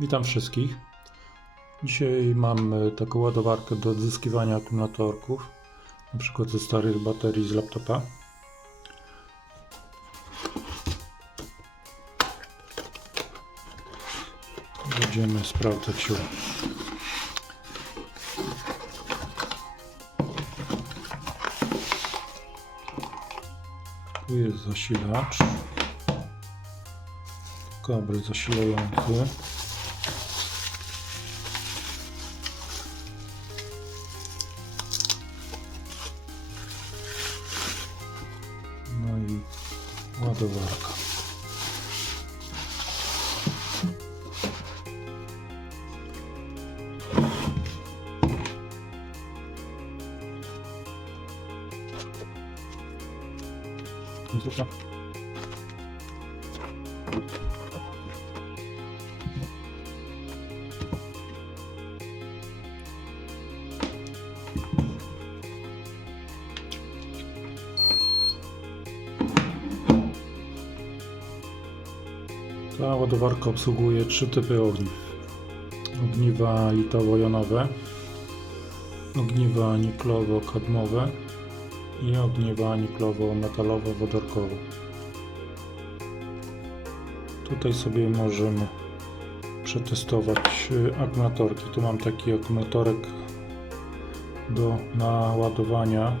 Witam wszystkich. Dzisiaj mam e, taką ładowarkę do odzyskiwania akumulatorków, na przykład ze starych baterii z laptopa. Będziemy sprawdzać ją. Tu jest zasilacz. Kabel zasilający. Ładowarka. Zresztą. Ta ładowarka obsługuje trzy typy ogniw. Ogniwa litowo-jonowe, ogniwa niklowo-kadmowe i ogniwa niklowo-metalowo-wodorkowe. Tutaj sobie możemy przetestować y, akumulatorki. Tu mam taki akumulatorek do naładowania,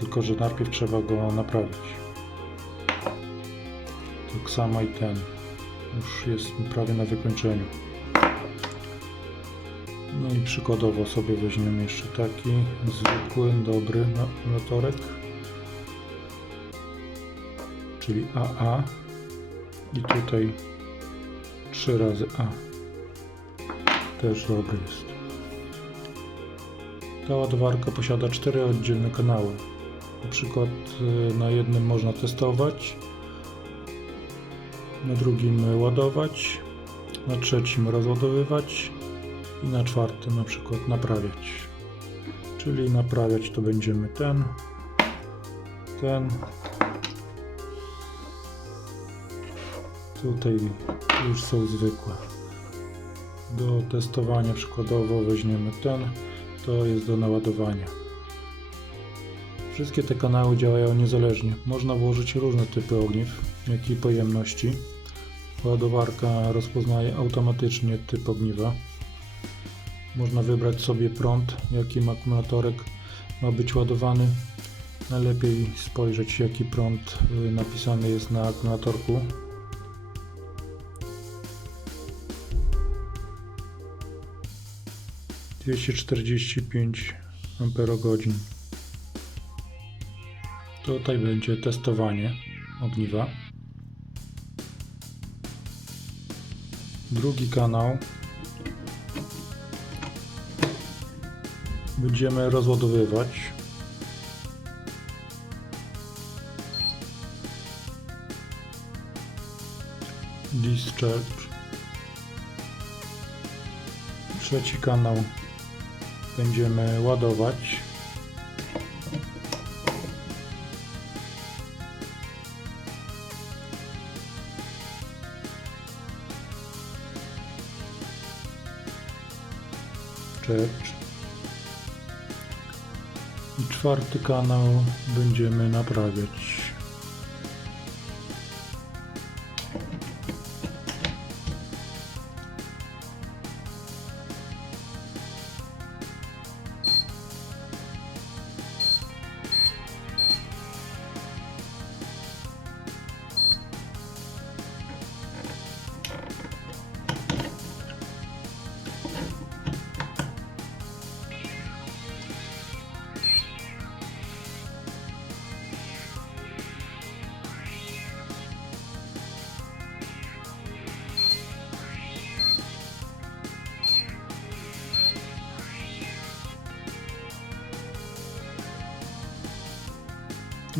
tylko że najpierw trzeba go naprawić. Tak samo i ten już jest prawie na wykończeniu. No i przykładowo sobie weźmiemy jeszcze taki zwykły, dobry akumulatorek, czyli AA i tutaj 3 razy A. Też dobry jest. Ta ładowarka posiada cztery oddzielne kanały. Na przykład y, na jednym można testować, na drugim ładować, na trzecim rozładowywać i na czwartym na przykład naprawiać. Czyli naprawiać to będziemy ten, ten. Tutaj już są zwykłe. Do testowania przykładowo weźmiemy ten, to jest do naładowania. Wszystkie te kanały działają niezależnie. Można włożyć różne typy ogniw, jak i pojemności. Ładowarka rozpoznaje automatycznie typ ogniwa. Można wybrać sobie prąd, jakim akumulatorek ma być ładowany. Najlepiej spojrzeć, jaki prąd y, napisany jest na akumulatorku. Dwieście czterdzieści. Tutaj będzie testowanie ogniwa. Drugi kanał będziemy rozładowywać. Discharge. Trzeci kanał będziemy ładować. I czwarty kanał będziemy naprawiać.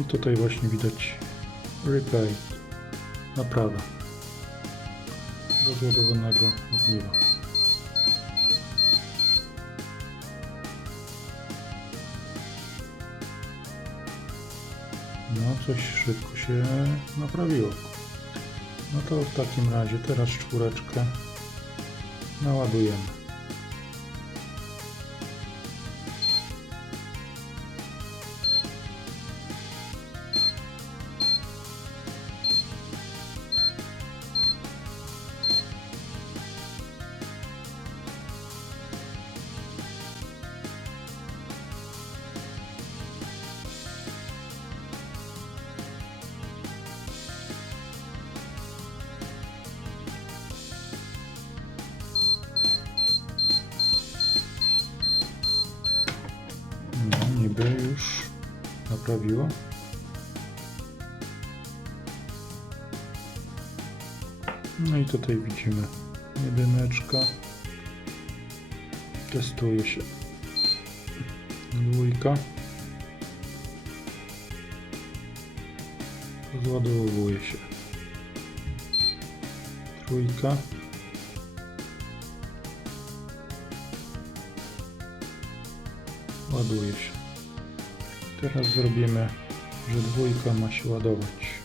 I tutaj właśnie widać replay, naprawa rozładowanego ogniwa. No, coś szybko się naprawiło. No to w takim razie teraz czwóreczkę Naładujemy. Już naprawiło. No i tutaj widzimy jedyneczka. Testuje się. Dwójka. Rozładowuje się. Trójka. Ładuje się. Teraz zrobimy, że dwójka ma się ładować.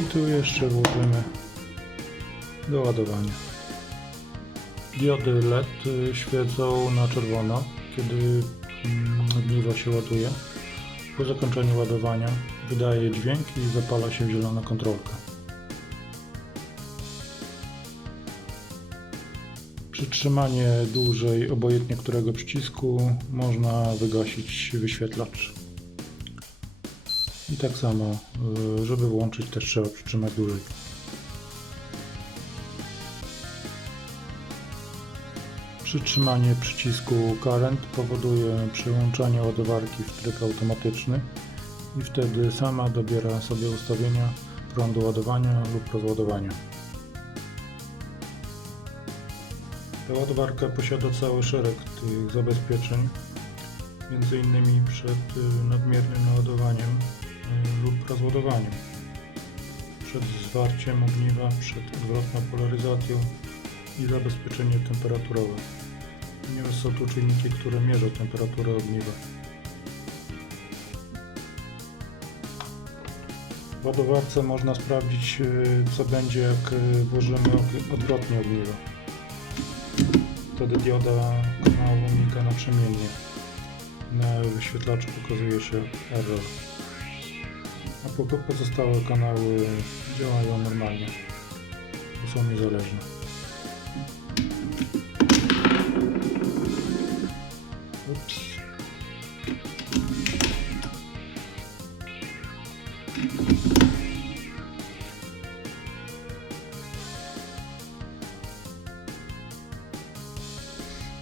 I tu jeszcze włożymy do ładowania. Diody LED świecą na czerwono, kiedy mm, ogniwo się ładuje. Po zakończeniu ładowania wydaje dźwięk i zapala się zielona kontrolka. Przytrzymanie dłużej obojętnie którego przycisku można wygasić wyświetlacz. I tak samo, y, żeby włączyć też trzeba przytrzymać dłużej. Przytrzymanie przycisku current powoduje przełączanie ładowarki w tryb automatyczny i wtedy sama dobiera sobie ustawienia prądu ładowania lub rozładowania. Ta ładowarka posiada cały szereg tych zabezpieczeń, innymi przed y, nadmiernym naładowaniem y, lub rozładowaniem, przed zwarciem ogniwa, przed odwrotną polaryzacją i zabezpieczenie temperaturowe, ponieważ są tu czynniki, które mierzą temperaturę ogniwa. W ładowarce można sprawdzić, y, co będzie, jak y, włożymy odwrotnie ogniwo. Wtedy dioda kanału miga naprzemiennie. Na wyświetlaczu pokazuje się error. A po- pozostałe kanały działają normalnie, są niezależne.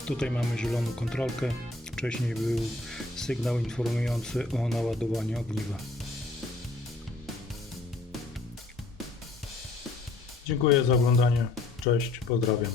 Tutaj mamy zieloną kontrolkę. Wcześniej był sygnał informujący o naładowaniu ogniwa. Dziękuję za oglądanie. Cześć, pozdrawiam.